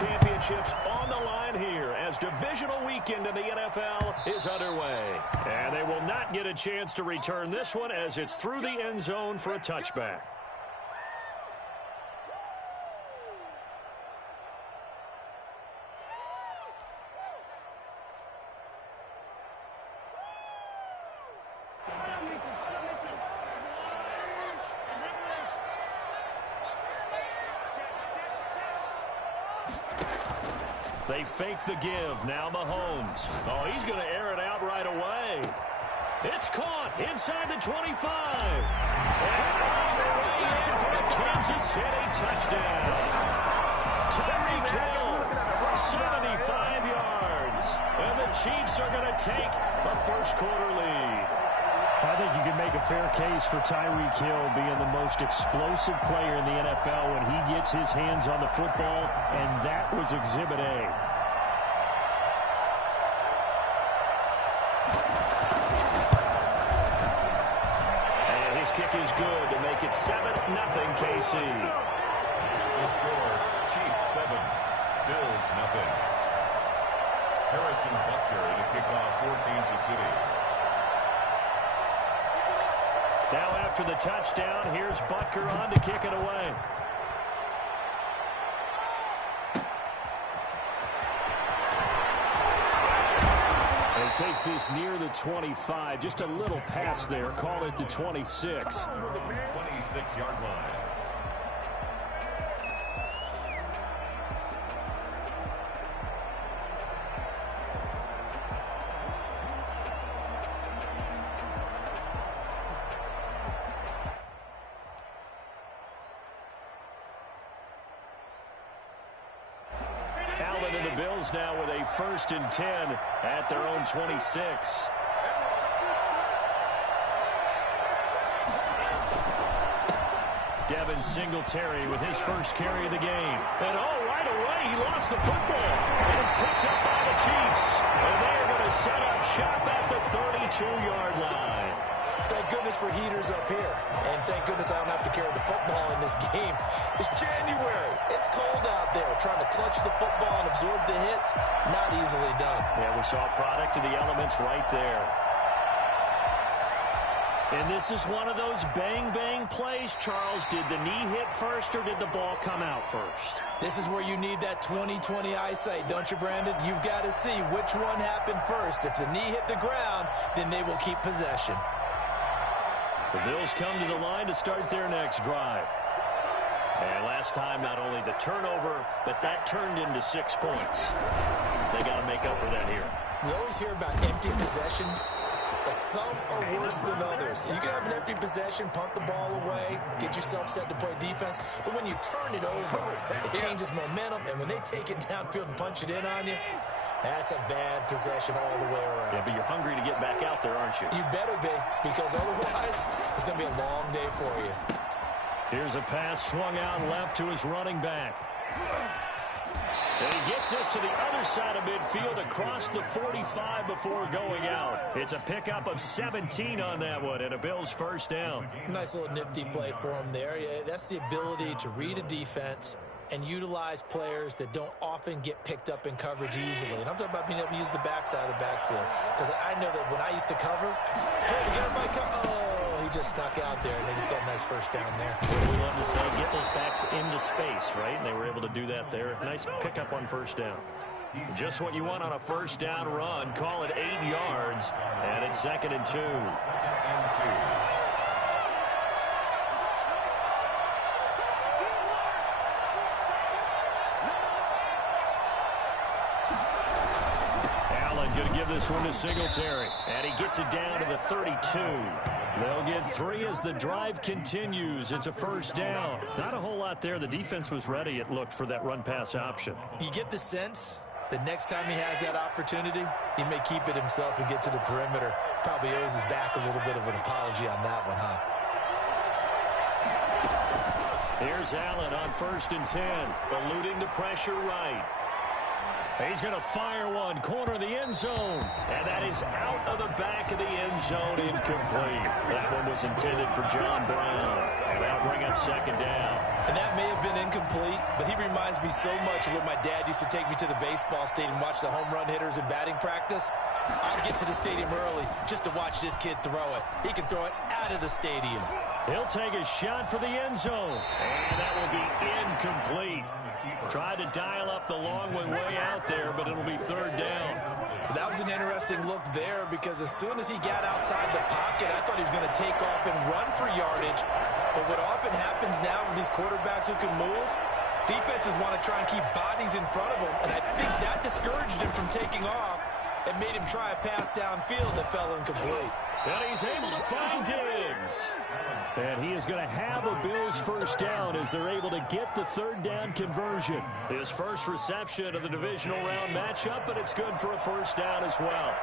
championships on the line here as divisional weekend in the NFL is underway. And they will not get a chance to return this one as it's through the end zone for a touchback. They fake the give. Now Mahomes. Oh, he's going to air it out right away. It's caught inside the 25. And all the way in for a Kansas City touchdown. Tyreek Hill, 75 yards. And the Chiefs are going to take a first-quarter lead. I think you can make a fair case for Tyreek Hill being the most explosive player in the NFL when he gets his hands on the football, and that was Exhibit A. And his kick is good to make it 7-0 KC. The score, Chiefs 7, Bills 0. Harrison Butker to kick off for Kansas City. Now after the touchdown, here's Butker on to kick it away. And he takes this near the 25. Just a little pass there. Call it the 26. 26-yard line. Allen and the Bills now with a 1st and 10 at their own 26. Devin Singletary with his first carry of the game. And right away he lost the football. And it's picked up by the Chiefs. And they're going to set up shop at the 32-yard line. Thank goodness for heaters up here. And thank goodness I don't have to carry the football in this game. It's January. It's cold out there. Trying to clutch the football and absorb the hits, not easily done. Yeah, we saw a product of the elements right there. And this is one of those bang-bang plays, Charles. Did the knee hit first or did the ball come out first? This is where you need that 20/20 eyesight, don't you, Brandon? You've got to see which one happened first. If the knee hit the ground, then they will keep possession. The Bills come to the line to start their next drive. And last time, not only the turnover, but that turned into 6 points. They got to make up for that here. You always hear about empty possessions. Some are worse than others. You can have an empty possession, punt the ball away, get yourself set to play defense. But when you turn it over, it changes momentum. And when they take it downfield and punch it in on you, that's a bad possession all the way around. Yeah, but you're hungry to get back out there, aren't you? You better be, because otherwise it's going to be a long day for you. Here's a pass swung out left to his running back. And he gets us to the other side of midfield across the 45 before going out. It's a pickup of 17 on that one and a Bills first down. Nice little nifty play for him there. Yeah, that's the ability to read a defense and utilize players that don't often get picked up in coverage easily. And I'm talking about being able to use the backside of the backfield. Because I know that when I used to cover, hey, to get everybody he just snuck out there, and they just got a nice first down there. We love to say get those backs into space, right? And they were able to do that there. Nice pickup on first down. Just what you want on a first down run. Call it 8 yards, and it's 2nd and 2. Allen going to give this one to Singletary, and he gets it down to the 32. They'll get 3 as the drive continues. It's a first down. Not a whole lot there. The defense was ready, it looked, for that run-pass option. You get the sense that next time he has that opportunity, he may keep it himself and get to the perimeter. Probably owes his back a little bit of an apology on that one, huh? Here's Allen on 1st and 10, eluding the pressure right. He's going to fire one, corner of the end zone. And that is out of the back of the end zone, incomplete. That one was intended for John Brown. And that'll bring up second down. And that may have been incomplete, but he reminds me so much of when my dad used to take me to the baseball stadium and watch the home run hitters in batting practice. I'll get to the stadium early just to watch this kid throw it. He can throw it out of the stadium. He'll take a shot for the end zone. And that will be incomplete. Tried to dial up the long one way out there, but it'll be third down. That was an interesting look there because as soon as he got outside the pocket, I thought he was going to take off and run for yardage. But what often happens now with these quarterbacks who can move, defenses want to try and keep bodies in front of them, and I think that discouraged him from taking off and made him try a pass downfield that fell incomplete. And he's able to find Diggs. And he is going to have a Bills first down as they're able to get the third down conversion. His first reception of the divisional round matchup, but it's good for a first down as well.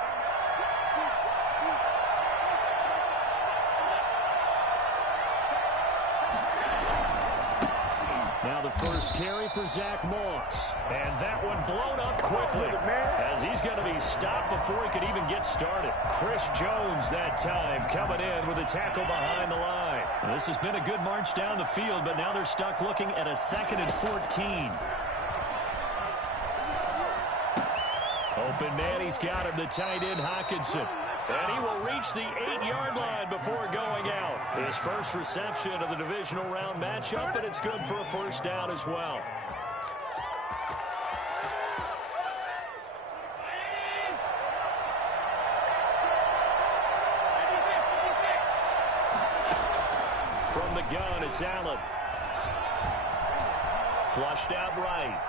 Now the first carry for Zach Moss. And that one blown up quickly as he's going to be stopped before he could even get started. Chris Jones that time coming in with a tackle behind the line. This has been a good march down the field, but now they're stuck looking at a 2nd and 14. Open man, he's got him, the tight end Hockenson. And he will reach the 8-yard line before going out. His first reception of the divisional round matchup, but it's good for a first down as well. From the gun, it's Allen. Flushed out right.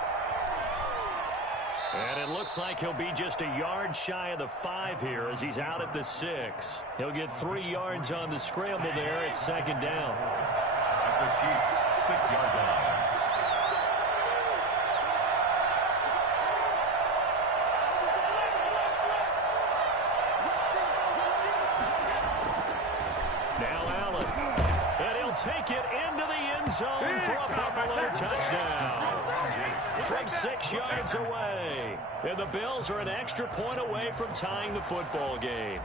And it looks like he'll be just a yard shy of the 5 here as he's out at the 6. He'll get 3 yards on the scramble there. It's second down. At the Chiefs' 6-yard line. Now Allen. And he'll take it into the end zone for a Buffalo touchdown. From 6 yards away. And the Bills are an extra point away from tying the football game.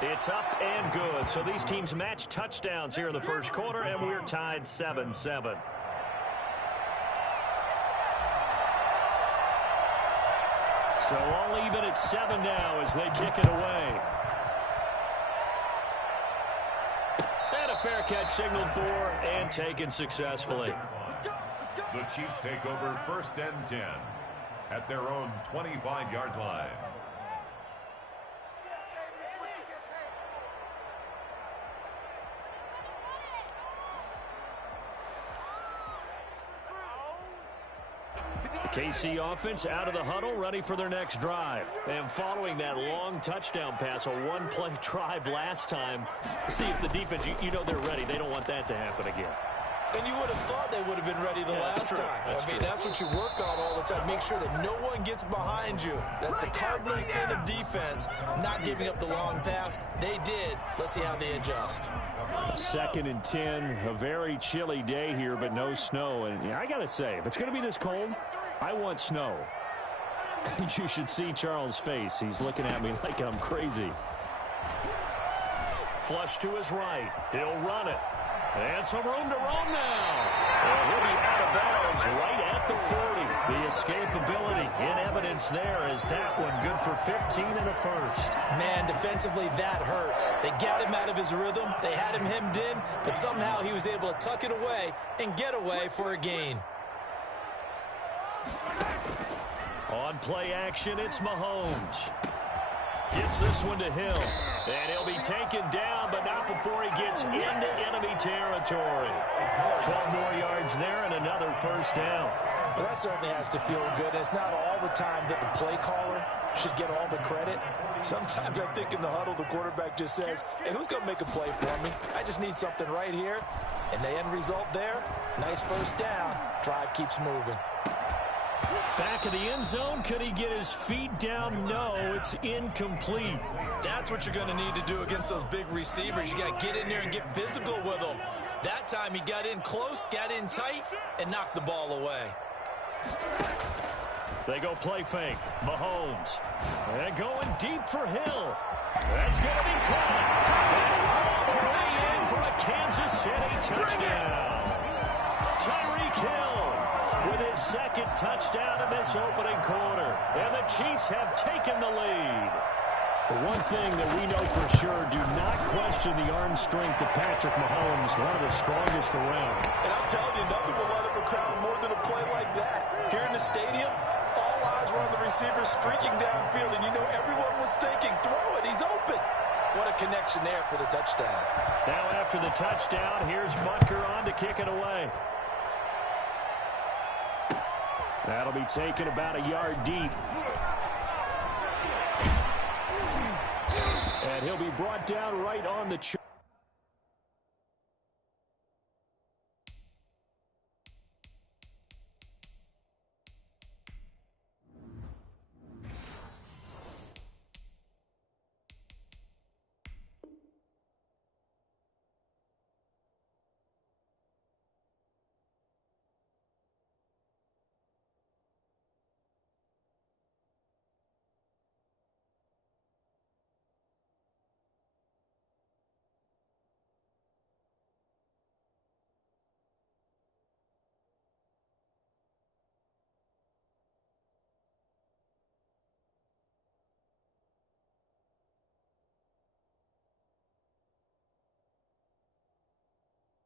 It's up and good. So these teams match touchdowns here in the first quarter, and we're tied 7-7. So all even at 7 now as they kick it away. Fair catch signaled for and taken successfully. The Chiefs take over 1st and 10 at their own 25-yard line. KC offense out of the huddle, ready for their next drive. And following that long touchdown pass, a one-play drive last time, see if the defense, you know they're ready. They don't want that to happen again. And you would have thought they would have been ready the last time. I mean, that's what you work on all the time. Make sure that no one gets behind you. That's the cardinal sin of defense, not giving up the long pass. They did. Let's see how they adjust. 2nd and 10, a very chilly day here, but no snow. And I got to say, if it's going to be this cold, I want snow. You should see Charles' face. He's looking at me like I'm crazy. Flush to his right. He'll run it. And some room to roam now. And he'll be out of bounds right at the 40. The escapability in evidence there as that one good for 15 and a first. Man, defensively, that hurts. They got him out of his rhythm. They had him hemmed in, but somehow he was able to tuck it away and get away for a gain. On play action, it's Mahomes. Gets this one to Hill. And he'll be taken down, but not before he gets into enemy territory. 12 more yards there and another first down. Well, that certainly has to feel good. It's not all the time that the play caller should get all the credit. Sometimes I think in the huddle, the quarterback just says, hey, who's going to make a play for me? I just need something right here. And the end result there, nice first down. Drive keeps moving. Back of the end zone. Could he get his feet down? No, it's incomplete. That's what you're going to need to do against those big receivers. You got to get in there and get physical with them. That time he got in close, got in tight, and knocked the ball away. They go play fake. Mahomes. And going deep for Hill. That's going to be caught. And all the way in for a Kansas City touchdown. Tyreek Hill with his second touchdown in this opening quarter. And the Chiefs have taken the lead. The one thing that we know for sure, do not question the arm strength of Patrick Mahomes, one of the strongest around. And I'm telling you, nothing will let him a crowd more than a play like that. Here in the stadium, all eyes were on the receiver streaking downfield, and you know everyone was thinking, throw it, he's open. What a connection there for the touchdown. Now after the touchdown, here's Butker on to kick it away. That'll be taken about a yard deep. And he'll be brought down right on the chart.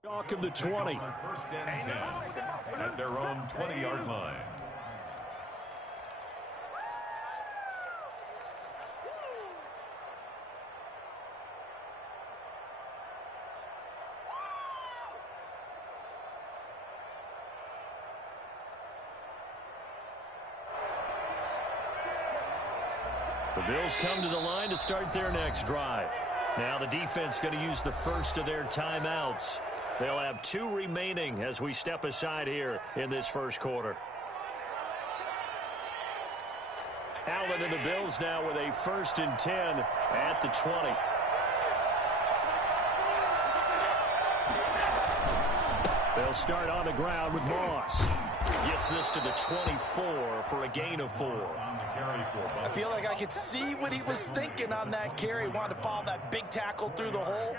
Chalk of the 20. First and 10 at their own 20-yard line. The Bills come to the line to start their next drive. Now the defense going to use the first of their timeouts. They'll have 2 remaining as we step aside here in this first quarter. Allen and the Bills now with a 1st and 10 at the 20. They'll start on the ground with Moss. Gets this to the 24 for a gain of 4. I feel like I could see what he was thinking on that carry. Wanted to follow that big tackle through the hole.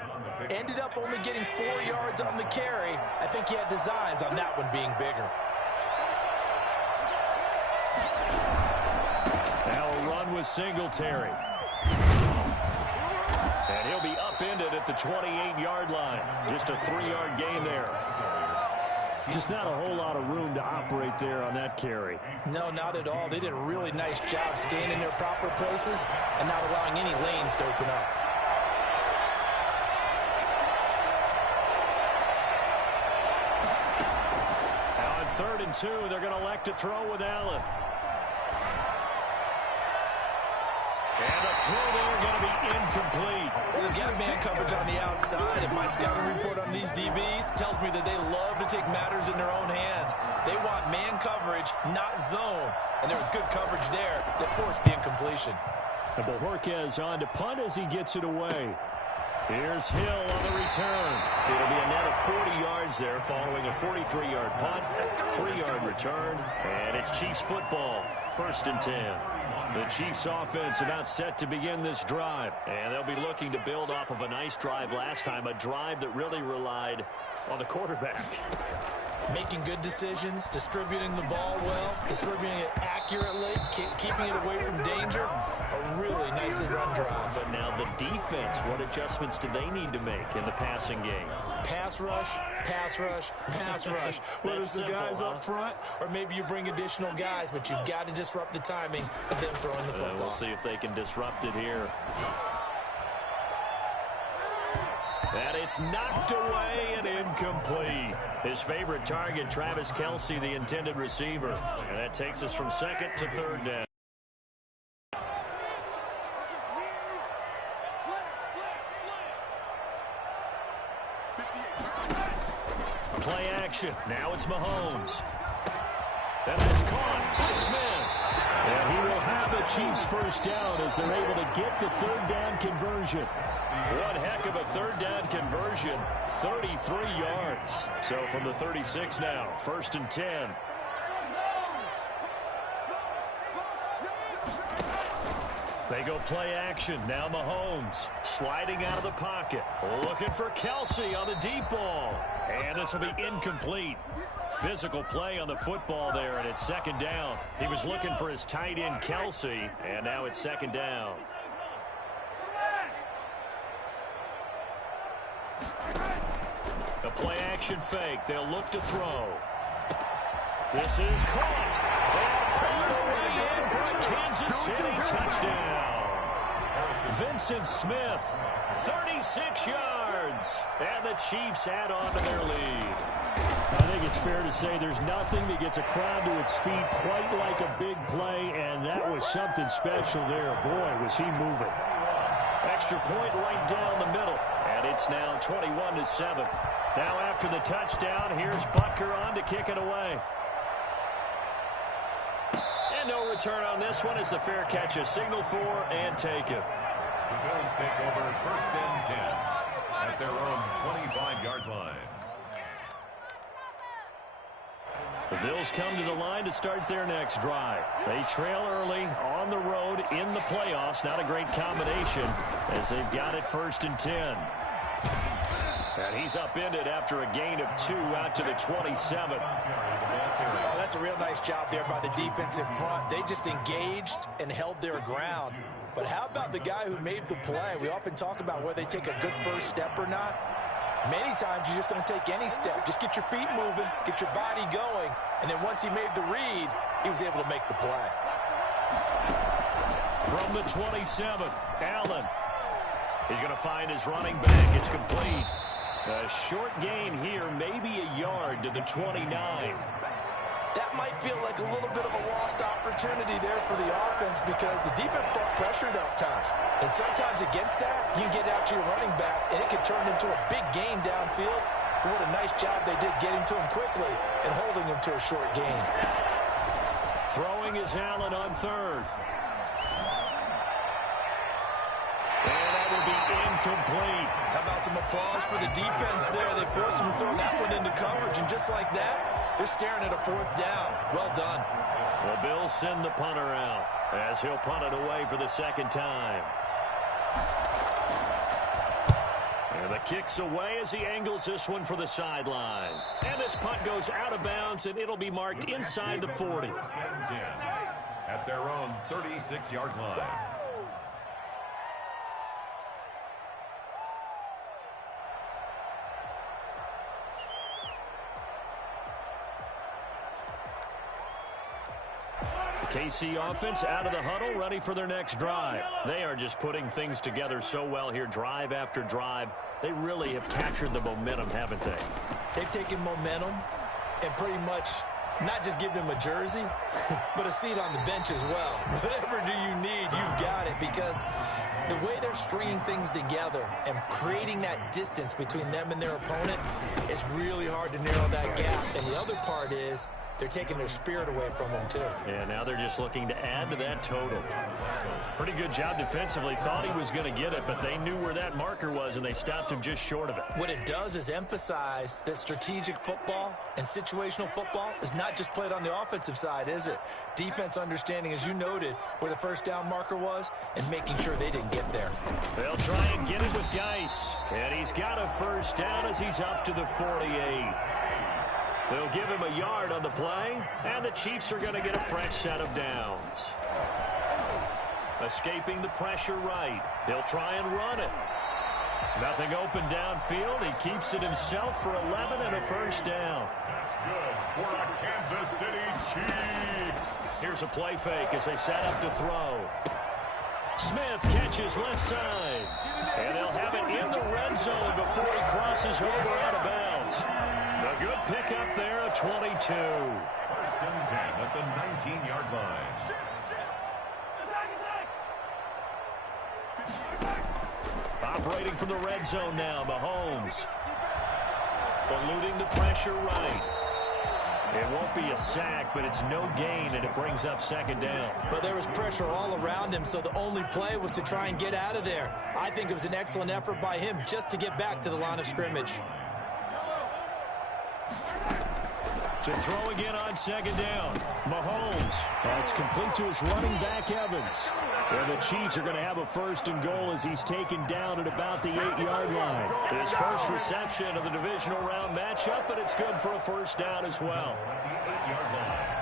Ended up only getting 4 yards on the carry. I think he had designs on that one being bigger. Now a run with Singletary. And he'll be upended at the 28-yard line. Just a 3-yard gain there. Just not a whole lot of room to operate there on that carry. No, not at all. They did a really nice job staying in their proper places and not allowing any lanes to open up. Now on 3rd and 2, they're going to elect to throw with Allen. And the throw there going to be incomplete. Well, they got man coverage on the outside, and my scouting report on these DBs tells me that they love to take matters in their own hands. They want man coverage, not zone. And there was good coverage there that forced the incompletion. And Bojorquez on to punt as he gets it away. Here's Hill on the return. It'll be a net of 40 yards there following a 43-yard punt, 3-yard return, and it's Chiefs football, 1st and 10. The Chiefs offense about set to begin this drive, and they'll be looking to build off of a nice drive last time, a drive that really relied on the quarterback. Making good decisions, distributing the ball well, distributing it accurately, keeping it away from danger. A really nicely run drive. But now the defense, what adjustments do they need to make in the passing game? Pass rush, pass rush, pass rush. Whether it's the guys up front or maybe you bring additional guys, but you've got to disrupt the timing of them throwing the football. We'll see if they can disrupt it here. And it's knocked away and incomplete. His favorite target, Travis Kelce, the intended receiver. And that takes us from 2nd to 3rd down. Play action. Now it's Mahomes. And that's caught by Smith. And he will have it Chiefs first down as they're able to get the third down conversion. One heck of a third down conversion, 33 yards. So from the 36 now, 1st and 10. They go play action. Now Mahomes sliding out of the pocket. Looking for Kelsey on the deep ball. And this will be incomplete. Physical play on the football there, and it's 2nd down. He was looking for his tight end, Kelsey, and now it's 2nd down. A play action fake. They'll look to throw. This is caught. And all the way in for a Kansas City touchdown. Vincent Smith, 36 yards. And the Chiefs add on to their lead. I think it's fair to say there's nothing that gets a crowd to its feet quite like a big play, and that was something special there. Boy, was he moving. Extra point right down the middle. And it's now 21-7. Now after the touchdown, here's Butker on to kick it away. And no return on this one as the fair catch is signaled for and taken. The Bills take over 1st and 10 at their own 25-yard line. The Bills come to the line to start their next drive. They trail early on the road in the playoffs. Not a great combination as they've got it 1st and 10. And he's upended after a gain of 2 out to the 27. Oh, that's a real nice job there by the defensive front. They just engaged and held their ground. But how about the guy who made the play? We often talk about whether they take a good first step or not. Many times you just don't take any step. Just get your feet moving, get your body going, and then once he made the read, he was able to make the play. From the 27, Allen. He's going to find his running back. It's complete. A short gain here, maybe a yard to the 29. That might feel like a little bit of a lost opportunity there for the offense because the defense brought pressure that time. And sometimes against that, you can get out to your running back, and it can turn into a big gain downfield. But what a nice job they did getting to him quickly and holding him to a short gain. Throwing is Allen on 3rd. And that will be incomplete. How about some applause for the defense there? They forced him to throw that one into coverage, and just like that, they're staring at a 4th down. Well done. The Bills send the punter out as he'll punt it away for the 2nd time. And the kick's away as he angles this one for the sideline. And this punt goes out of bounds, and it'll be marked inside the 40. 1st and 10 at their own 36-yard line. KC offense out of the huddle, ready for their next drive. They are just putting things together so well here, drive after drive. They really have captured the momentum, haven't they? They've taken momentum and pretty much not just given him a jersey, but a seat on the bench as well. Whatever do you need, you've got it, because the way they're stringing things together and creating that distance between them and their opponent, it's really hard to narrow that gap. And the other part is they're taking their spirit away from them, too. Yeah, now they're just looking to add to that total. Pretty good job defensively. Thought he was going to get it, but they knew where that marker was, and they stopped him just short of it. What it does is emphasize that strategic football and situational football is not just played on the offensive side, is it? Defense understanding, as you noted, where the 1st down marker was and making sure they didn't get there. They'll try and get it with Geis, and he's got a 1st down as he's up to the 48. They'll give him a yard on the play, and the Chiefs are going to get a fresh set of downs. Escaping the pressure right. He'll try and run it. Nothing open downfield. He keeps it himself for 11 and a 1st down. That's good for the Kansas City Chiefs. Here's a play fake as they set up to throw. Smith catches left side. And they'll have it in the red zone before he crosses over out of bounds. A good pickup there, a 22. 1st and 10 at the 19-yard line. Operating from the red zone now, Mahomes. Eluding the pressure right. It won't be a sack, but it's no gain, and it brings up second down. But there was pressure all around him, so the only play was to try and get out of there. I think it was an excellent effort by him just to get back to the line of scrimmage. To throw again on second down, Mahomes. That's complete to his running back, Evans. And the Chiefs are going to have a first and goal as he's taken down at about the 8-yard line. His first reception of the divisional round matchup, but it's good for a first down as well. The 8-yard line.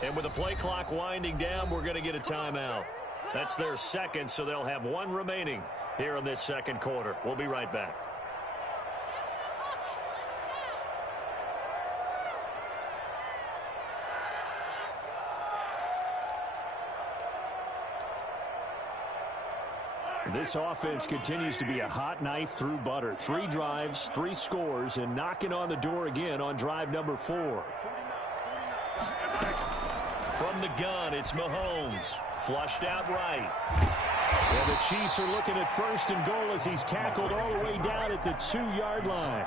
And with the play clock winding down, we're going to get a timeout. That's their second, so they'll have one remaining here in this second quarter. We'll be right back. This offense continues to be a hot knife through butter. 3 drives, 3 scores, and knocking on the door again on drive number 4. From the gun, it's Mahomes. Flushed out right. And the Chiefs are looking at first and goal as he's tackled all the way down at the 2-yard line.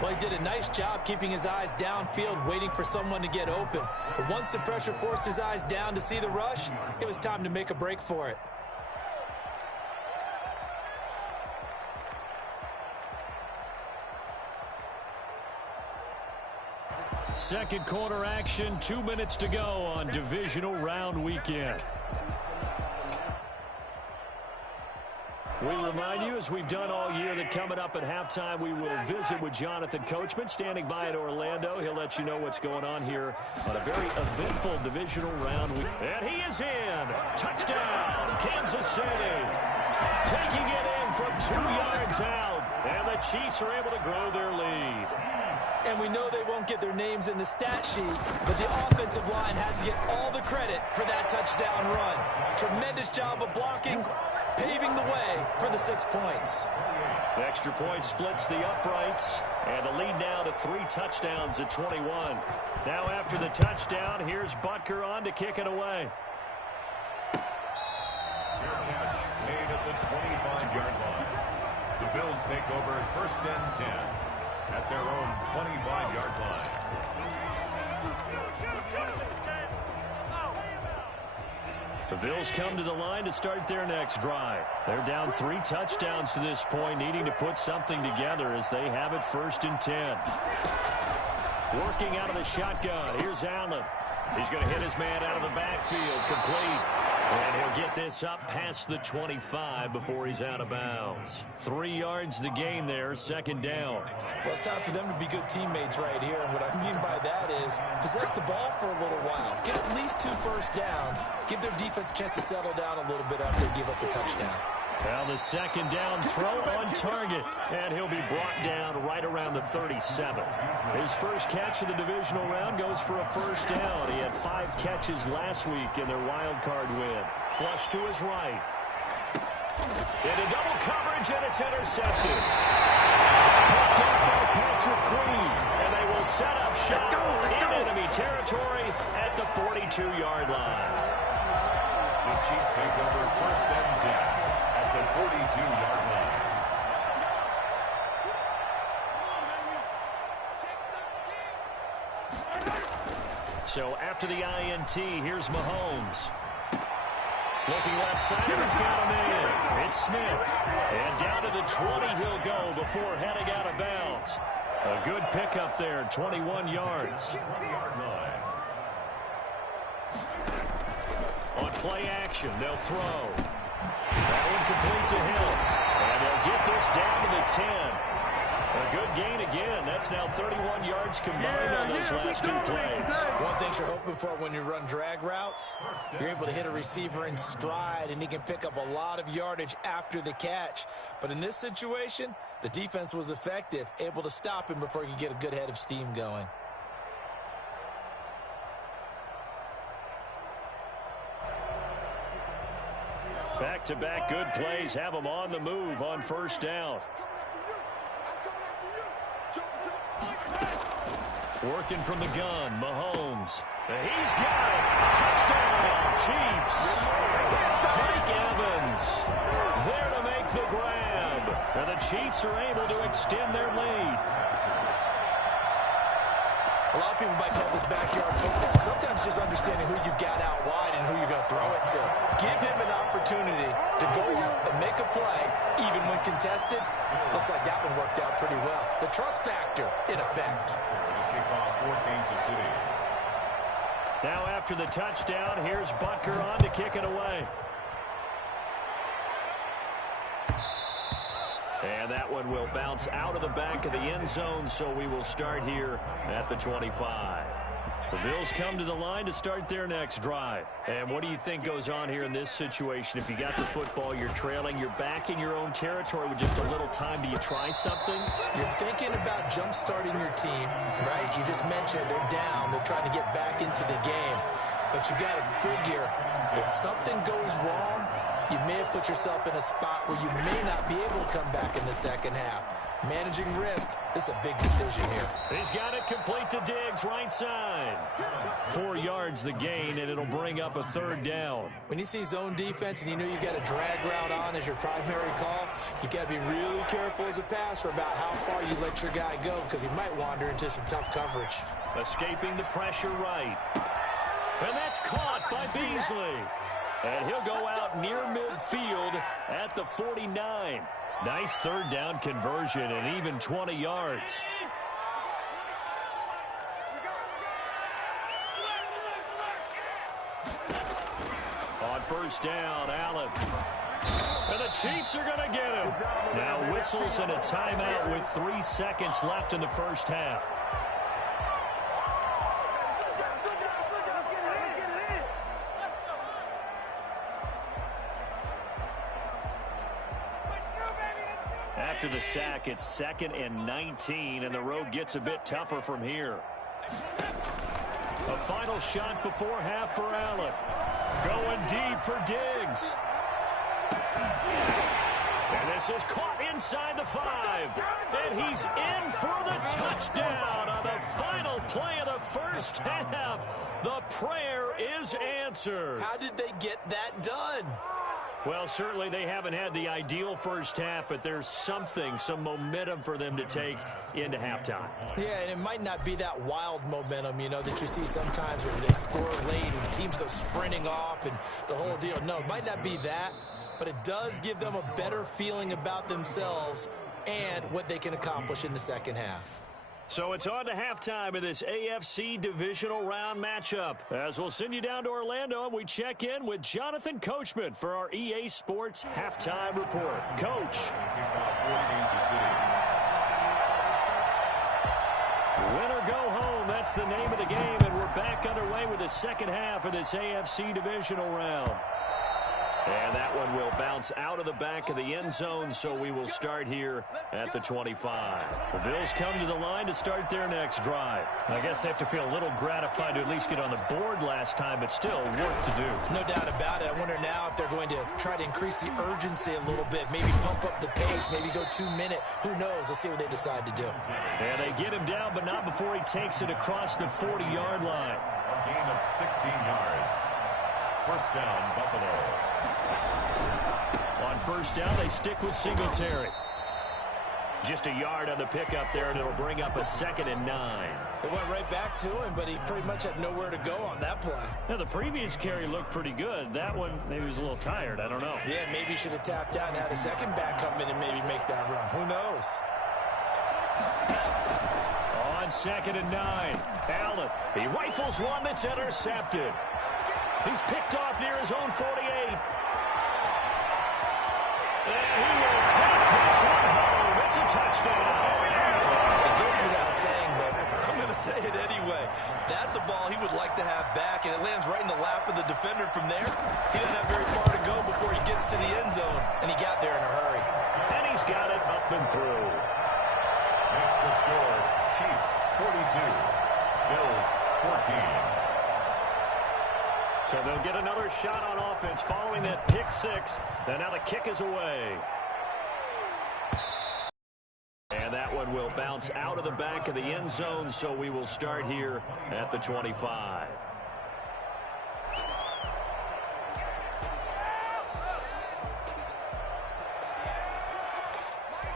Well, he did a nice job keeping his eyes downfield, waiting for someone to get open. But once the pressure forced his eyes down to see the rush, it was time to make a break for it. Second quarter action, 2 minutes to go on divisional round weekend. We remind you, as we've done all year, that coming up at halftime, we will visit with Jonathan Coachman, standing by in Orlando. He'll let you know what's going on here on a very eventful divisional round week. And he is in. Touchdown, Kansas City. Taking it in from 2 yards out. And the Chiefs are able to grow their lead. And we know they won't get their names in the stat sheet, but the offensive line has to get all the credit for that touchdown run. Tremendous job of blocking, paving the way for the 6 points. The extra point splits the uprights, and the lead now to 3 touchdowns at 21. Now after the touchdown, here's Butker on to kick it away. Fair catch made at the 25-yard line. The Bills take over first and 10 at their own 25-yard line. The Bills come to the line to start their next drive. They're down 3 touchdowns to this point, needing to put something together as they have it first and 10. Working out of the shotgun. Here's Allen. He's going to hit his man out of the backfield. Complete. And he'll get this up past the 25 before he's out of bounds. 3 yards the gain there, second down. Well, it's time for them to be good teammates right here. And what I mean by that is possess the ball for a little while. Get at least 2 first downs. Give their defense a chance to settle down a little bit after they give up the touchdown. Well, the second down throw on target, and he'll be brought down right around the 37. His first catch of the divisional round goes for a first down. He had 5 catches last week in their wild card win. Flush to his right. Into double coverage, and it's intercepted. Picked up by Patrick Queen, and they will set up shop in enemy territory at the 42-yard line. The Chiefs take over first and 10 at the 42-yard line. So after the INT, here's Mahomes. Looking left side, and he's got a man. It's Smith. And down to the 20 he'll go before heading out of bounds. A good pickup there, 21 yards. On play action, they'll throw. That one complete to him. And they'll get this down to the 10. A good gain again. That's now 31 yards combined on those last 2 plays. One thing you're hoping for when you run drag routes, you're able to hit a receiver in stride, and he can pick up a lot of yardage after the catch. But in this situation, the defense was effective, able to stop him before he could get a good head of steam going. Back-to-back good plays have them on the move on first down. Working from the gun, Mahomes. He's got it. Touchdown, Chiefs. Mike Evans there to make the grab. And the Chiefs are able to extend their lead. A lot of people might call this backyard football. Sometimes just understanding who you've got out wide and who you're going to throw it to. Give him an opportunity to go up and make a play, even when contested. Looks like that one worked out pretty well. The trust factor, in effect. Kickoff for Kansas City. Now after the touchdown, here's Butker on to kick it away. And that one will bounce out of the back of the end zone, so we will start here at the 25. The Bills come to the line to start their next drive. And what do you think goes on here in this situation? If you got the football, you're trailing, you're back in your own territory with just a little time. Do you try something? You're thinking about jump-starting your team, right? You just mentioned they're down. They're trying to get back into the game. But you got to figure, if something goes wrong, you may have put yourself in a spot where you may not be able to come back in the second half. Managing risk, this is a big decision here. He's got it complete to Diggs, right side. 4 yards the gain, and it'll bring up a third down. When you see zone defense and you know you've got a drag route on as your primary call, you got to be really careful as a passer about how far you let your guy go because he might wander into some tough coverage. Escaping the pressure right. And that's caught by Beasley. And he'll go out near midfield at the 49. Nice third down conversion and even 20 yards. On first down, Allen. And the Chiefs are going to get him. Now whistles and a timeout with 3 seconds left in the first half. After the sack, it's 2nd and 19, and the road gets a bit tougher from here. A final shot before half for Allen. Going deep for Diggs. And this is caught inside the 5. And he's in for the touchdown on the final play of the first half. The prayer is answered. How did they get that done? Well, certainly they haven't had the ideal first half, but there's some momentum for them to take into halftime. Yeah, and it might not be that wild momentum, you know, that you see sometimes where they score late and teams go sprinting off and the whole deal. No, it might not be that, but it does give them a better feeling about themselves and what they can accomplish in the second half. So it's on to halftime of this AFC divisional round matchup. As we'll send you down to Orlando, and we check in with Jonathan Coachman for our EA Sports Halftime Report. Coach. Win or go home, that's the name of the game, and we're back underway with the second half of this AFC divisional round. And that one will bounce out of the back of the end zone, so we will start here at the 25. The Bills come to the line to start their next drive. I guess they have to feel a little gratified to at least get on the board last time, but still work to do. No doubt about it. I wonder now if they're going to try to increase the urgency a little bit, maybe pump up the pace, maybe go 2-minute. Who knows? Let's see what they decide to do. And they get him down, but not before he takes it across the 40-yard line. A gain of 16 yards. First down, Buffalo. On first down, they stick with Singletary. Just a yard on the pickup there, and it'll bring up a 2nd and 9. They went right back to him, but he pretty much had nowhere to go on that play. Now, the previous carry looked pretty good. That one, maybe he was a little tired. I don't know. Yeah, maybe he should have tapped out and had a second back come in and maybe make that run. Who knows? On 2nd and 9, Allen. He rifles one that's intercepted. He's picked off near his own 48. And he will take this one home. It's a touchdown. It goes without saying, but I'm going to say it anyway. That's a ball he would like to have back, and it lands right in the lap of the defender from there. He doesn't have very far to go before he gets to the end zone, and he got there in a hurry. And he's got it up and through. Makes the score. Chiefs 42. Bills 14. So they'll get another shot on offense following that pick six. And now the kick is away. And that one will bounce out of the back of the end zone, so we will start here at the 25.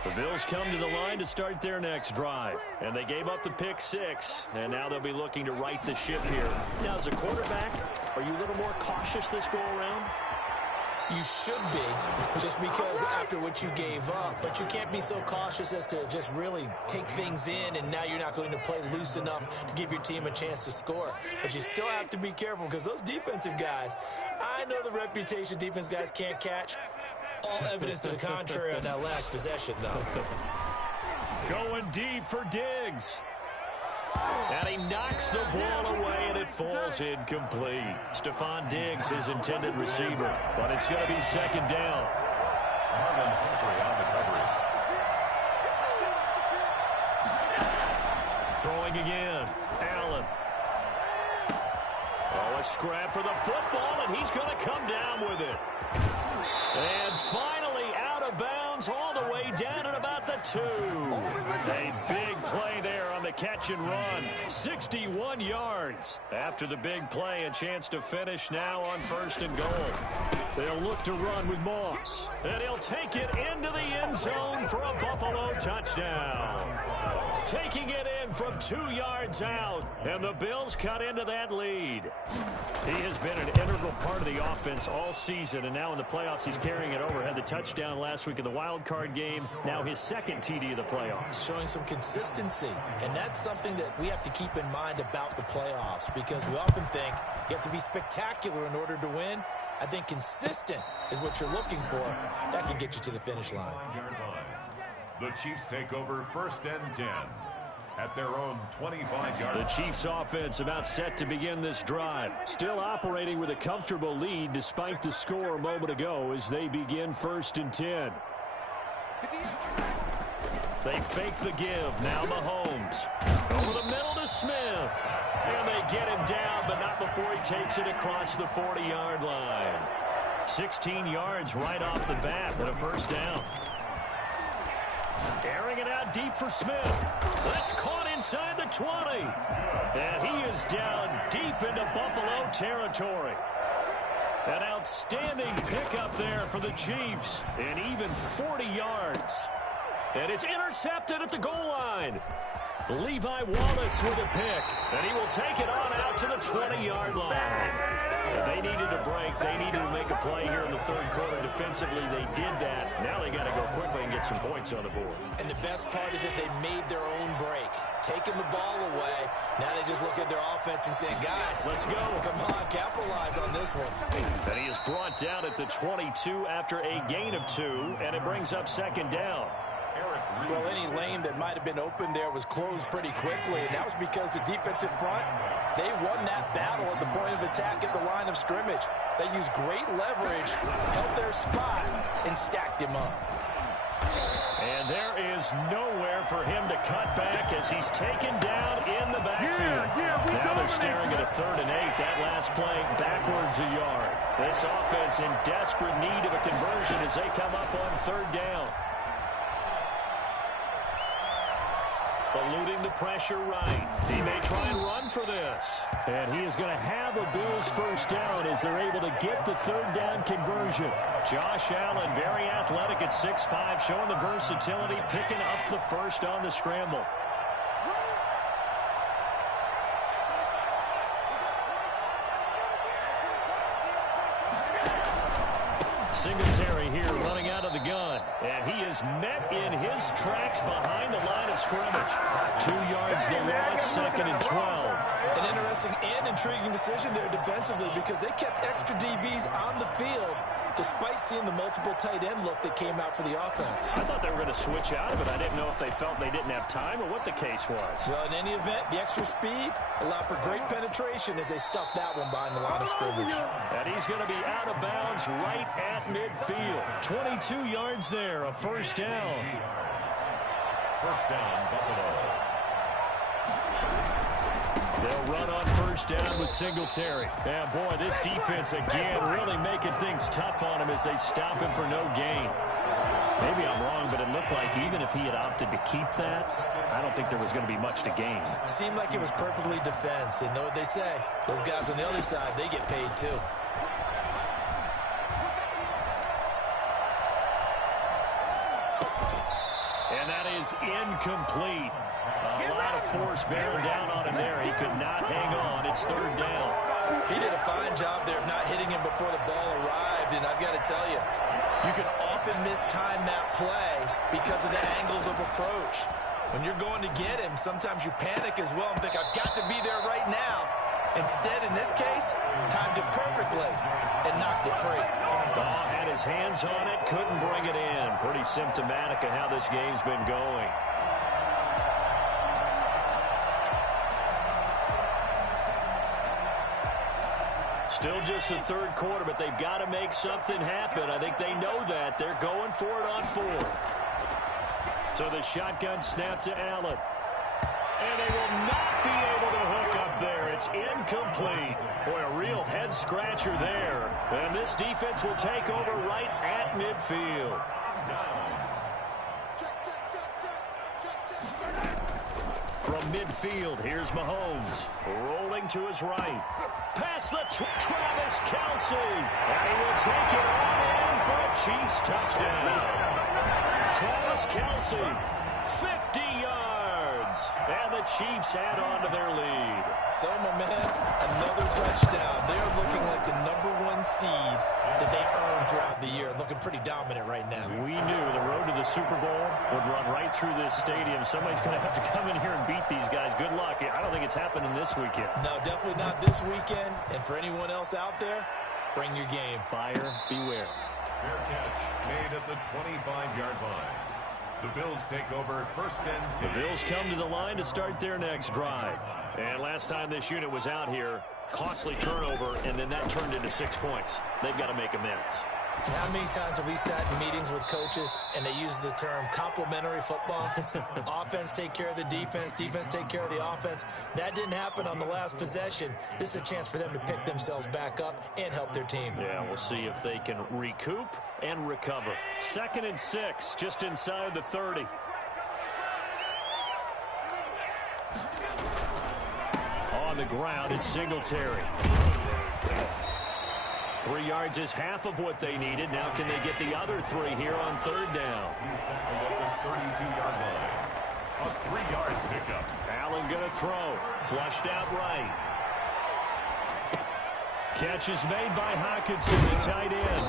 The Bills come to the line to start their next drive. And they gave up the pick six, and now they'll be looking to right the ship here. Now, as a quarterback, are you a little more cautious this go-around? You should be, just because after what you gave up. But you can't be so cautious as to just really take things in, and now you're not going to play loose enough to give your team a chance to score. But you still have to be careful, because those defensive guys, I know the reputation defense guys can't catch. All evidence to the contrary on that last possession, though. Going deep for Diggs. And he knocks the ball away, and it falls incomplete. Stephon Diggs, his intended receiver. But it's going to be second down. Marvin Humphrey on the coverage. Throwing again. Allen. Oh, a scrap for the football, and he's going to come down with it. And finally out of bounds all the way down at about the 2. A big play there on the catch and run. 61 yards. After the big play, a chance to finish now on 1st and goal. They'll look to run with Moss. And he'll take it into the end zone for a Buffalo touchdown. Taking it in from 2 yards out. And the Bills cut into that lead. He has been an integral part of the offense all season, and now in the playoffs he's carrying it over. Had the touchdown last week in the wild card game. Now his second TD of the playoffs. Showing some consistency, and that's something that we have to keep in mind about the playoffs, because we often think you have to be spectacular in order to win. I think consistent is what you're looking for. That can get you to the finish line. The Chiefs take over 1st and 10 at their own 25-yard line. The Chiefs offense about set to begin this drive. Still operating with a comfortable lead despite the score a moment ago as they begin 1st and 10. They fake the give. Now Mahomes. Over the middle to Smith. And they get him down, but not before he takes it across the 40-yard line. 16 yards right off the bat, but a 1st down. Airing it out deep for Smith. That's caught inside the 20. And he is down deep into Buffalo territory. An outstanding pickup there for the Chiefs. And even 40 yards. And it's intercepted at the goal line. Levi Wallace with a pick. And he will take it on out to the 20-yard line. They needed a break. They needed to make a play here in the 3rd quarter. Defensively, they did that. Now they got to go quickly and get some points on the board. And the best part is that they made their own break. Taking the ball away. Now they just look at their offense and saying, guys, let's go. Come on, capitalize on this one. And he is brought down at the 22 after a gain of 2, and it brings up 2nd down. Well, any lane that might have been open there was closed pretty quickly, and that was because the defensive front, they won that battle at the point of attack at the line of scrimmage. They used great leverage, held their spot, and stacked him up. And there is nowhere for him to cut back as he's taken down in the backfield. Now they're staring at a 3rd and 8. That last play backwards a yard. This offense in desperate need of a conversion as they come up on 3rd down. Eluding the pressure right. He may try and run for this. And he is going to have a Bills 1st down as they're able to get the 3rd down conversion. Josh Allen, very athletic at 6'5", showing the versatility, picking up the 1st on the scramble. Singletary here running out of the gun. And he is met in his tracks behind the line of scrimmage. 2 yards the loss, 2nd and 12. An interesting and intriguing decision there defensively, because they kept extra DBs on the field despite seeing the multiple tight end look that came out for the offense. I thought they were going to switch out of it. I didn't know if they felt they didn't have time or what the case was. Well, in any event, the extra speed allowed for great penetration as they stuffed that one behind the line of scrimmage. And he's going to be out of bounds right at midfield. 22 yards there, a 1st down. 1st down, Buffalo. They'll run on first down with Singletary. And, boy, this defense, again, really making things tough on him as they stop him for no gain. Maybe I'm wrong, but it looked like even if he had opted to keep that, I don't think there was going to be much to gain. Seemed like it was perfectly defense. And know what they say? Those guys on the other side, they get paid too. And that is incomplete. A lot of force bearing down on him there. He could not hang on. It's third down. He did a fine job there of not hitting him before the ball arrived. And I've got to tell you, you can often mistime that play because of the angles of approach. When you're going to get him, sometimes you panic as well and think, I've got to be there right now. Instead, in this case, timed it perfectly and knocked it free. Ball had his hands on it, couldn't bring it in. Pretty symptomatic of how this game's been going. Still just the third quarter, but they've got to make something happen. I think they know that. They're going for it on fourth. So the shotgun snap to Allen. And they will not be able to hook up there. It's incomplete. Boy, a real head-scratcher there. And this defense will take over right at midfield. From midfield, here's Mahomes. Rolling to his right. Past the Travis Kelce. And he will take it on in for a Chiefs touchdown. Travis Kelce, 50 yards. And the Chiefs add on to their lead. So, my man, another touchdown. They're looking like the #1 seed that they earned throughout the year. Looking pretty dominant right now. We knew the road to the Super Bowl would run right through this stadium. Somebody's going to have to come in here and beat these guys. Good luck. I don't think it's happening this weekend. No, definitely not this weekend. And for anyone else out there, bring your game. Buyer beware. Fair catch made at the 25-yard line. The Bills take over first and 10. The Bills come to the line to start their next drive. And last time this unit was out here, costly turnover, and then that turned into 6 points. They've got to make amends. And how many times have we sat in meetings with coaches and they use the term complementary football? Offense take care of the defense, defense take care of the offense. That didn't happen on the last possession. This is a chance for them to pick themselves back up and help their team. Yeah, we'll see if they can recoup and recover. 2nd and 6, just inside the 30. On the ground, it's Singletary. 3 yards is half of what they needed. Now can they get the other 3 here on third down? He's tackled at the 32-yard line. A 3-yard pickup. Allen going to throw. Flushed out right. Catch is made by Hockenson, the tight end.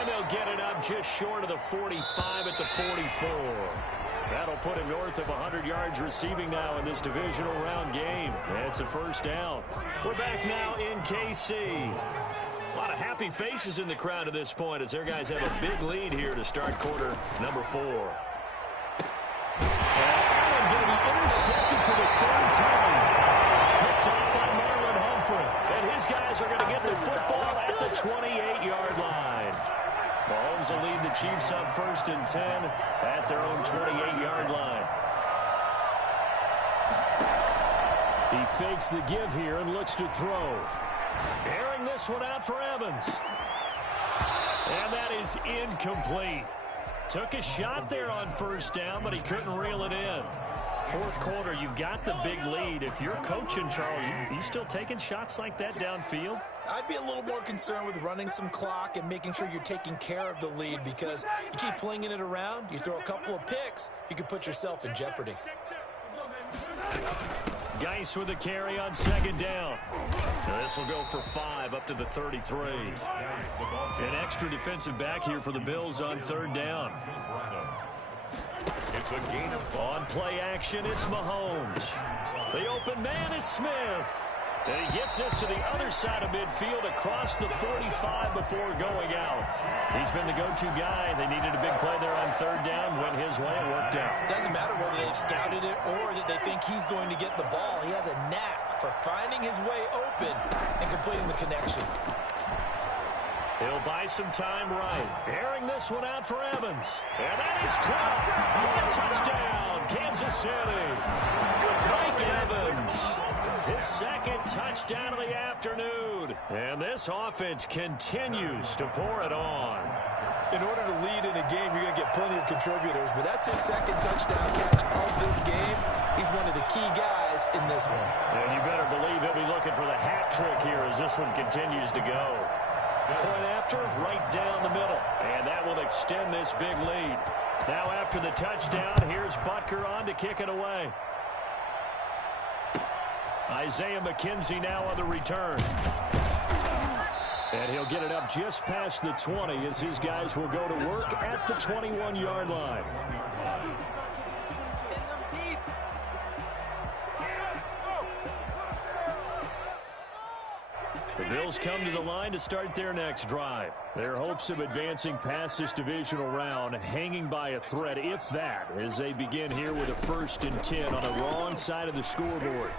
And they'll get it up just short of the 45 at the 44. That'll put him north of 100 yards receiving now in this divisional round game. It's a first down. We're back now in KC. A lot of happy faces in the crowd at this point as their guys have a big lead here to start quarter number 4. Allen going to be intercepted for the 3rd time. Picked off by Marlon Humphrey. And his guys are going to get the football at the 28-yard line. Mahomes will lead the Chiefs up 1st and 10 at their own 28-yard line. He fakes the give here and looks to throw. Airing this one out for Evans. And that is incomplete. Took a shot there on first down, but he couldn't reel it in. 4th quarter, you've got the big lead. If you're coaching, Charles, you still taking shots like that downfield? I'd be a little more concerned with running some clock and making sure you're taking care of the lead, because you keep flinging it around, you throw a couple of picks, you could put yourself in jeopardy. Geis with a carry on 2nd down. This will go for 5 up to the 33. An extra defensive back here for the Bills on 3rd down. It's a gain of 5. On play action, it's Mahomes. The open man is Smith. And he gets this to the other side of midfield across the 45 before going out. He's been the go-to guy. They needed a big play there on 3rd down. Went his way. It worked out. Doesn't matter whether they've scouted it or that they think he's going to get the ball. He has a knack for finding his way open and completing the connection. He'll buy some time right. Airing this one out for Evans. And that is caught for a touchdown. Kansas City. Mike Evans. his second touchdown of the afternoon. And this offense continues to pour it on. In order to lead in a game, you're going to get plenty of contributors, but that's his second touchdown catch of this game. He's one of the key guys in this one. And you better believe he'll be looking for the hat trick here as this one continues to go. Point after, right down the middle. And that will extend this big lead. Now after the touchdown, here's Butker on to kick it away. Isaiah McKenzie now on the return. And he'll get it up just past the 20 as his guys will go to work at the 21-yard line. The Bills come to the line to start their next drive. Their hopes of advancing past this divisional round hanging by a thread, if that, as they begin here with a 1st and 10 on the wrong side of the scoreboard.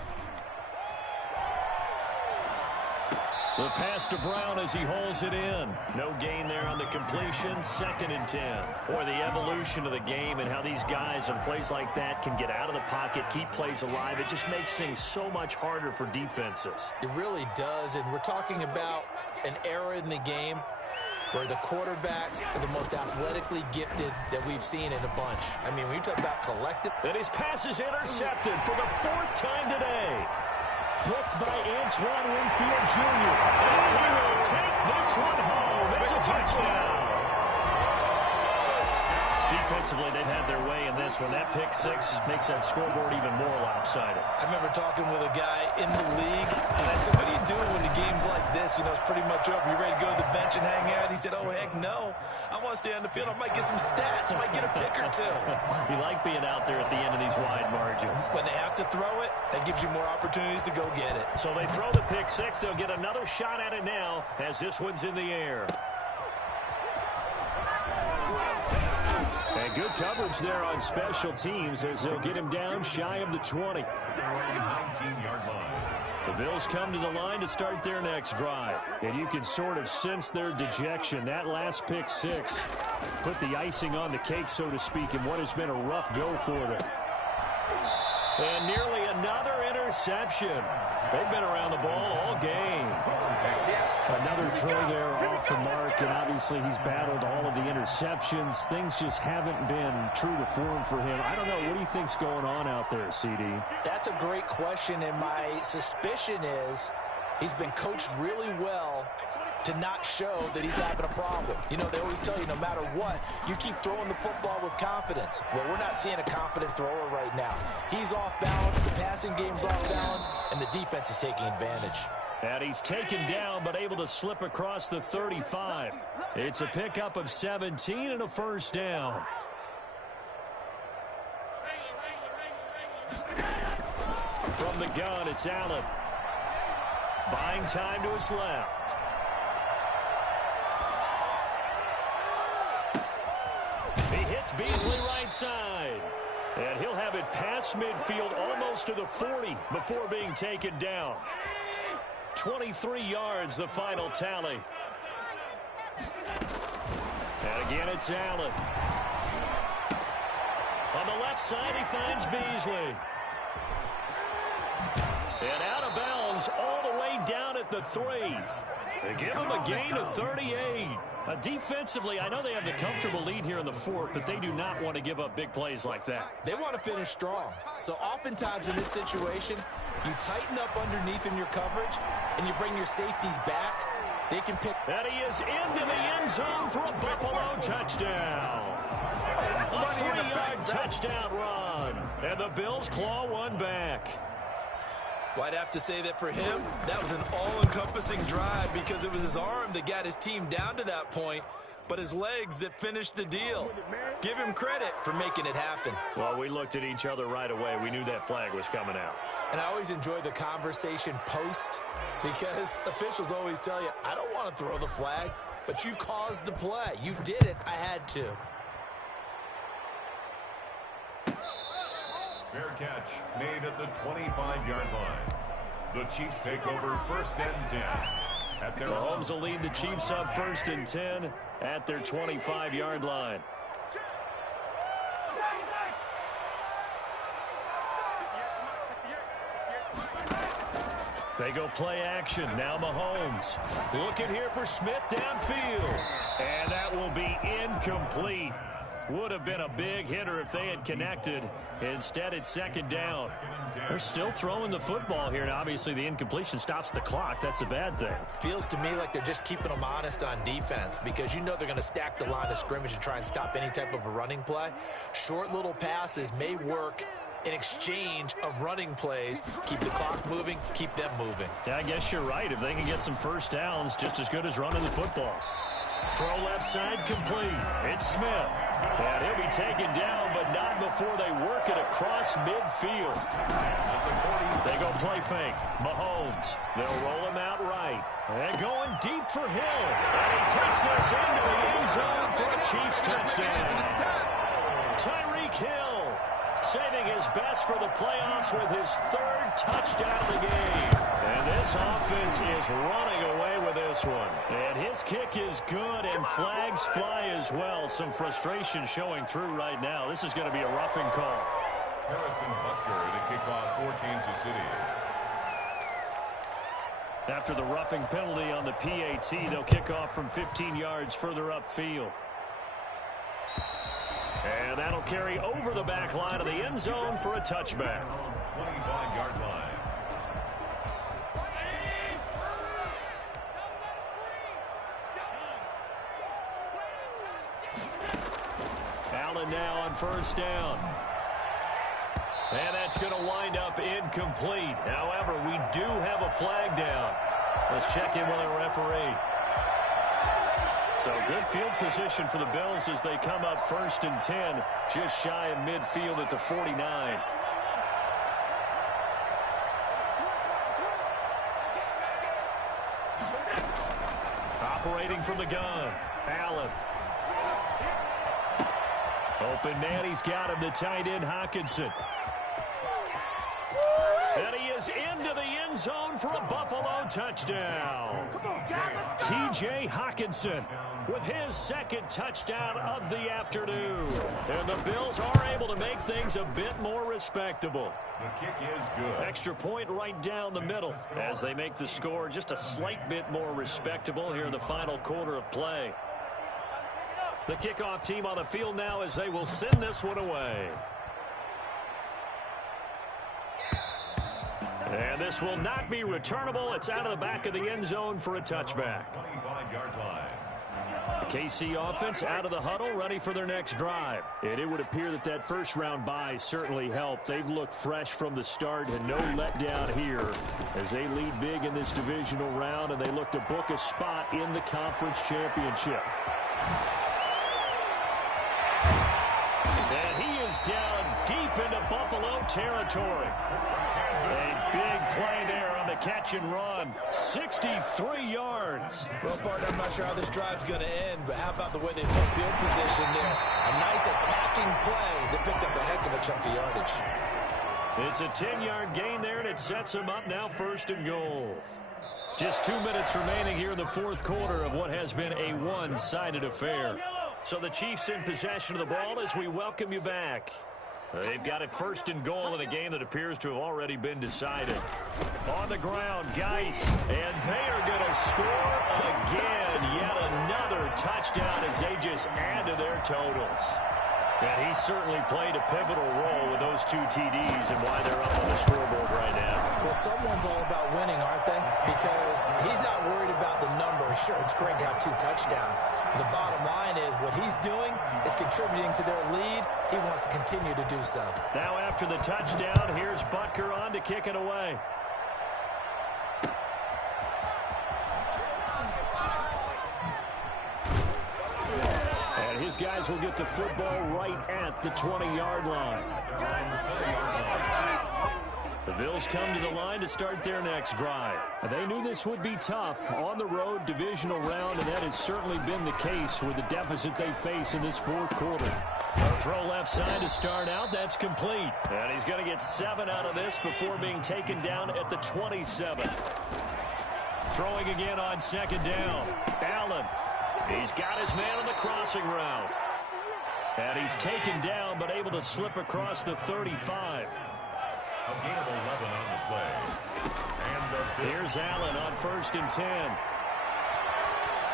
The pass to Brown as he hauls it in. No gain there on the completion. 2nd and 10. Boy, the evolution of the game and how these guys on plays like that can get out of the pocket, keep plays alive. It just makes things so much harder for defenses. It really does, and we're talking about an era in the game where the quarterbacks are the most athletically gifted that we've seen in a bunch. I mean, when you talk about collective. And his pass is intercepted for the 4th time today. Picked by Antoine Winfield Jr. And he will take this one home. It's a touchdown. Defensively, they've had their way in this one. That pick 6 makes that scoreboard even more lopsided. I remember talking with a guy in the league, and I said, what do you do when the game's like this? You know, it's pretty much over. You ready to go to the bench and hang out? He said, oh, heck no. I want to stay on the field. I might get some stats. I might get a pick or two. You like being out there at the end of these wide margins. When they have to throw it, that gives you more opportunities to go get it. So they throw the pick 6. They'll get another shot at it now as this one's in the air. And good coverage there on special teams as they'll get him down shy of the 20. 19-yard line. The Bills come to the line to start their next drive. And you can sort of sense their dejection. That last pick 6 put the icing on the cake, so to speak, in what has been a rough go for them. And nearly another interception. They've been around the ball all game. Another throw there off the mark, and obviously he's battled all of the interceptions. Things just haven't been true to form for him. I don't know. What do you think's going on out there, CD? That's a great question, and my suspicion is he's been coached really well to not show that he's having a problem. You know, they always tell you no matter what, you keep throwing the football with confidence. Well, we're not seeing a confident thrower right now. He's off balance, the passing game's off balance, and the defense is taking advantage. And he's taken down but able to slip across the 35. It's a pickup of 17 and a 1st down. From the gun, it's Allen. Buying time to his left. He hits Beasley right side. And he'll have it past midfield almost to the 40 before being taken down. 23 yards, the final tally. And again, it's Allen. On the left side, he finds Beasley. And out of bounds all the way down at the 3. They give him a gain of 38. Defensively, I know they have the comfortable lead here in the 4th, but they do not want to give up big plays like that. They want to finish strong. So oftentimes in this situation, you tighten up underneath in your coverage, and you bring your safeties back. They can pick. And he is into the end zone for a Buffalo touchdown. A 3-yard touchdown run. And the Bills claw one back. Well, I'd have to say that for him, that was an all-encompassing drive because it was his arm that got his team down to that point, but his legs that finished the deal. Give him credit for making it happen. Well, we looked at each other right away. We knew that flag was coming out. And I always enjoy the conversation post because officials always tell you, I don't want to throw the flag, but you caused the play. You did it. I had to. Fair catch made at the 25-yard line. The Chiefs take over 1st and 10. At their Mahomes will lead the Chiefs up 1st and 10 at their 25-yard line. They go play action. Now Mahomes. Looking here for Smith downfield. And that will be incomplete. Would have been a big hitter if they had connected. Instead, it's second down. They're still throwing the football here. Now, obviously, the incompletion stops the clock. That's a bad thing. Feels to me like they're just keeping them honest on defense because you know they're going to stack the line of scrimmage and try and stop any type of a running play. Short little passes may work in exchange of running plays. Keep the clock moving, keep them moving. Yeah, I guess you're right. If they can get some first downs, just as good as running the football. Throw left side complete. It's Smith. And he'll be taken down, but not before they work it across midfield. They go play fake. Mahomes. They'll roll him out right. And going deep for Hill. And he takes this into the end zone for a Chiefs touchdown. Tyreek Hill saving his best for the playoffs with his third touchdown of the game. And this offense is running away with this one. And his kick is good, and flags fly as well. Some frustration showing through right now. This is going to be a roughing call. Harrison Butker to kick off for Kansas City. After the roughing penalty on the PAT, they'll kick off from 15 yards further upfield. And that'll carry over the back line of the end zone for a touchback. 25-yard line. Allen now on first down. And that's going to wind up incomplete. However, we do have a flag down. Let's check in with our referee. So good field position for the Bills as they come up 1st and 10, just shy of midfield at the 49. Operating from the gun, Allen. Open man, he's got him, the tight end, Hockenson. And he is into the end zone for a Buffalo touchdown. T.J. Hockenson with his second touchdown of the afternoon. And the Bills are able to make things a bit more respectable. The kick is good. Extra point right down the middle as they make the score just a slight bit more respectable here in the final quarter of play. The kickoff team on the field now as they will send this one away. And this will not be returnable. It's out of the back of the end zone for a touchback. 25-yard line. The KC offense out of the huddle, ready for their next drive. And it would appear that that first-round bye certainly helped. They've looked fresh from the start and no letdown here as they lead big in this divisional round, and they look to book a spot in the conference championship. And he is down deep into Buffalo territory. A big play there on the catch and run. 63 yards. Well, partner, I'm not sure how this drive's going to end, but how about the way they put field position there? A nice attacking play that picked up a heck of a chunk of yardage. It's a 10-yard gain there, and it sets them up now 1st and goal. Just 2 minutes remaining here in the fourth quarter of what has been a one-sided affair. So the Chiefs in possession of the ball as we welcome you back. They've got it 1st and goal in a game that appears to have already been decided. On the ground, Geis, and they are going to score again. Yet another touchdown as they just add to their totals. And he certainly played a pivotal role with those 2 TDs and why they're up on the scoreboard right now. Well, someone's all about winning, aren't they? Because he's not worried about the number. Sure, it's great to have 2 touchdowns. The bottom line is what he's doing is contributing to their lead. He wants to continue to do so. Now after the touchdown, here's Butker on to kick it away. And his guys will get the football right at the 20-yard line. The Bills come to the line to start their next drive. They knew this would be tough on the road divisional round, and that has certainly been the case with the deficit they face in this fourth quarter. A throw left side to start out. That's complete. And he's going to get 7 out of this before being taken down at the 27. Throwing again on 2nd down. Allen. He's got his man on the crossing route. And he's taken down but able to slip across the 35. A gain of 11 on the play. And here's Allen on 1st and 10.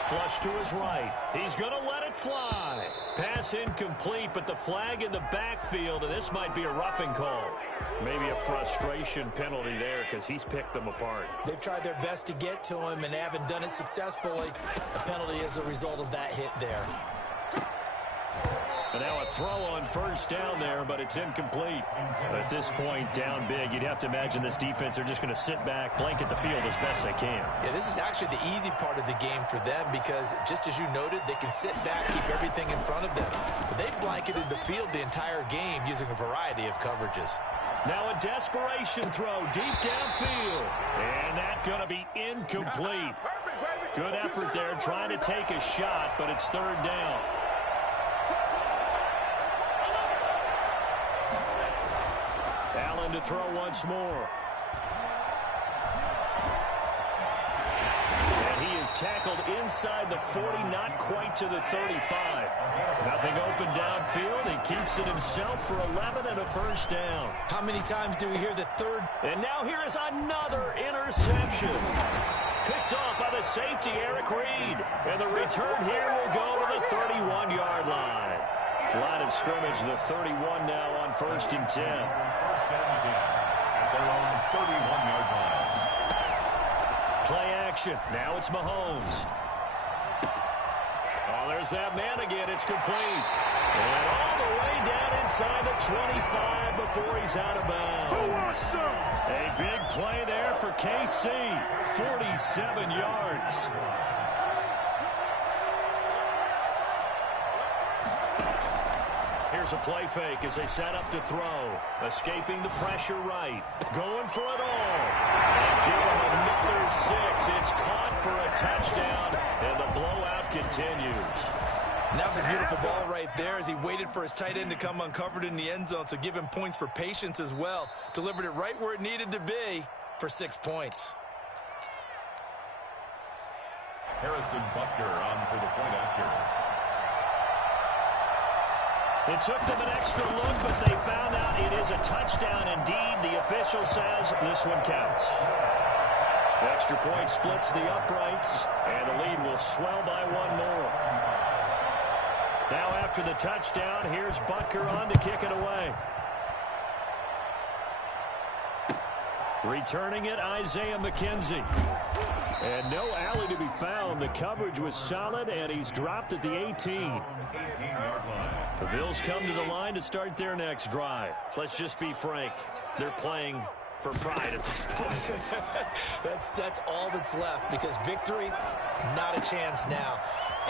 Flush to his right. He's going to let it fly. Pass incomplete, but the flag in the backfield, and this might be a roughing call. Maybe a frustration penalty there because he's picked them apart. They've tried their best to get to him and haven't done it successfully. A penalty is a result of that hit there. And now a throw on 1st down there, but it's incomplete. At this point, down big, you'd have to imagine this defense are just going to sit back, blanket the field as best they can. Yeah, this is actually the easy part of the game for them because, just as you noted, they can sit back, keep everything in front of them. But they've blanketed the field the entire game using a variety of coverages. Now a desperation throw deep downfield. And that's going to be incomplete. Good effort there trying to take a shot, but it's 3rd down. Allen to throw once more. And he is tackled inside the 40, not quite to the 35. Nothing open downfield. He keeps it himself for 11 and a 1st down. How many times do we hear the third? And now here is another interception. Picked off by the safety, Eric Reed. And the return here will go to the 31-yard line. Line of scrimmage, the 31 now on 1st and 10. 1st and 10 at their own 31-yard line. Play action. Now it's Mahomes. Oh, there's that man again. It's complete. And all the way down inside the 25 before he's out of bounds. A big play there for KC. 47 yards. Here's a play fake as they set up to throw. Escaping the pressure right. Going for it all. And give him another 6. It's caught for a touchdown, and the blowout continues. And that was a beautiful ball right there as he waited for his tight end to come uncovered in the end zone, so give him points for patience as well. Delivered it right where it needed to be for 6 points. Harrison Butker on for the point after. It took them an extra look, but they found out it is a touchdown indeed. The official says this one counts. The extra point splits the uprights, and the lead will swell by 1 more. Now after the touchdown, here's Butker on to kick it away. Returning it, Isaiah McKenzie. And no alley to be found. The coverage was solid, and he's dropped at the 18. 18-yard line. The Bills come to the line to start their next drive. Let's just be frank. They're playing for pride at this point. That's all that's left because victory, not a chance now.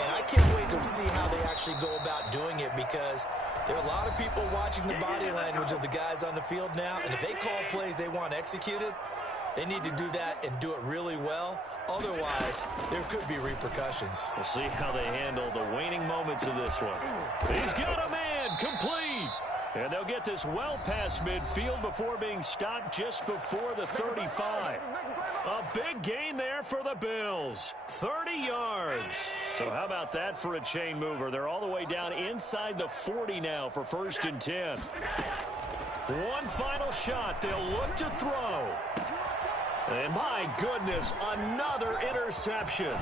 And I can't wait to see how they actually go about doing it because there are a lot of people watching the body language of the guys on the field now. And if they call plays they want executed, they need to do that and do it really well. Otherwise, there could be repercussions. We'll see how they handle the waning moments of this one. He's got a man, complete. And they'll get this well past midfield before being stopped just before the 35. A big gain there for the Bills. 30 yards. So how about that for a chain mover? They're all the way down inside the 40 now for 1st and 10. One final shot. They'll look to throw. And my goodness, another interception.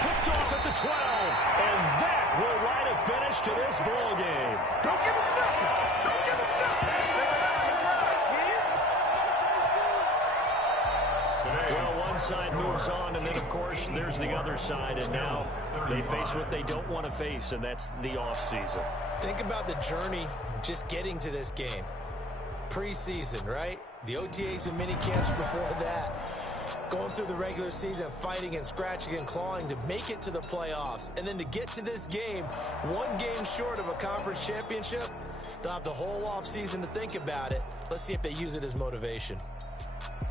Picked off at the 12. And that will write a finish to this ball game. Don't give him nothing. Don't give him nothing. Well, one side moves on, and then, of course, there's the other side. And now they face what they don't want to face, and that's the offseason. Think about the journey just getting to this game. Preseason, right? The OTAs and mini camps before that. Going through the regular season, fighting and scratching and clawing to make it to the playoffs. And then to get to this game, one game short of a conference championship, they'll have the whole offseason to think about it. Let's see if they use it as motivation.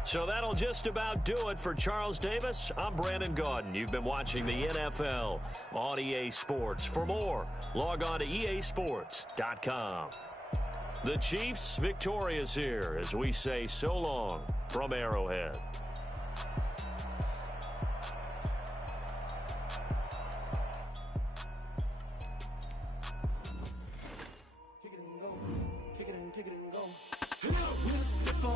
So that'll just about do it for Charles Davis. I'm Brandon Gaudin. You've been watching the NFL on EA Sports. For more, log on to easports.com. The Chiefs victorious here as we say so long from Arrowhead. Kick it and go. Kick it and go. We'll step on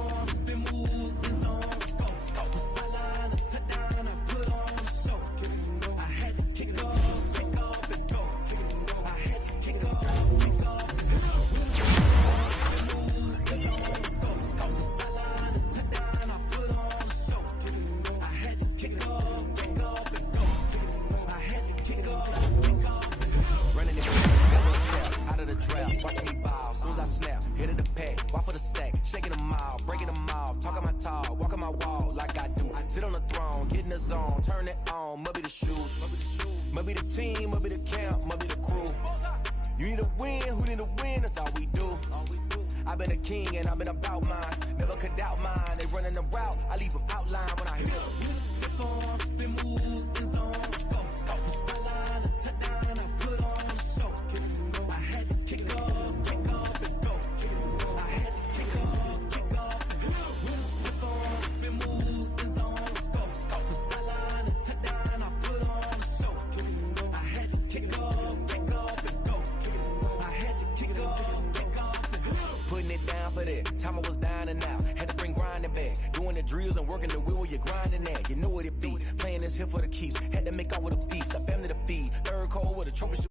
Might be the team, might be the camp, might be the crew. You need a win, who need a win, that's all we do. I've been a king and I've been about mine. Never could doubt mine. They running the route, I leave them outline when I hit them. You just stick on, spin move, in zone, go. From sideline to touchdown, I put on the show. I had to kick off and go. I had to kick off and go. You just stick on, spin move, in zone, go. From sideline to touchdown, I put on the show. I had to kick off and go. I had to kick off and go. Putting it down for that. Time I was down and out. Had to bring grinding back. Doing the drills and working the wheel, you're grinding that. You know what it be. Playing this here for the keeps. Had to make out with a feast. A family to feed. Third cold with a trophy.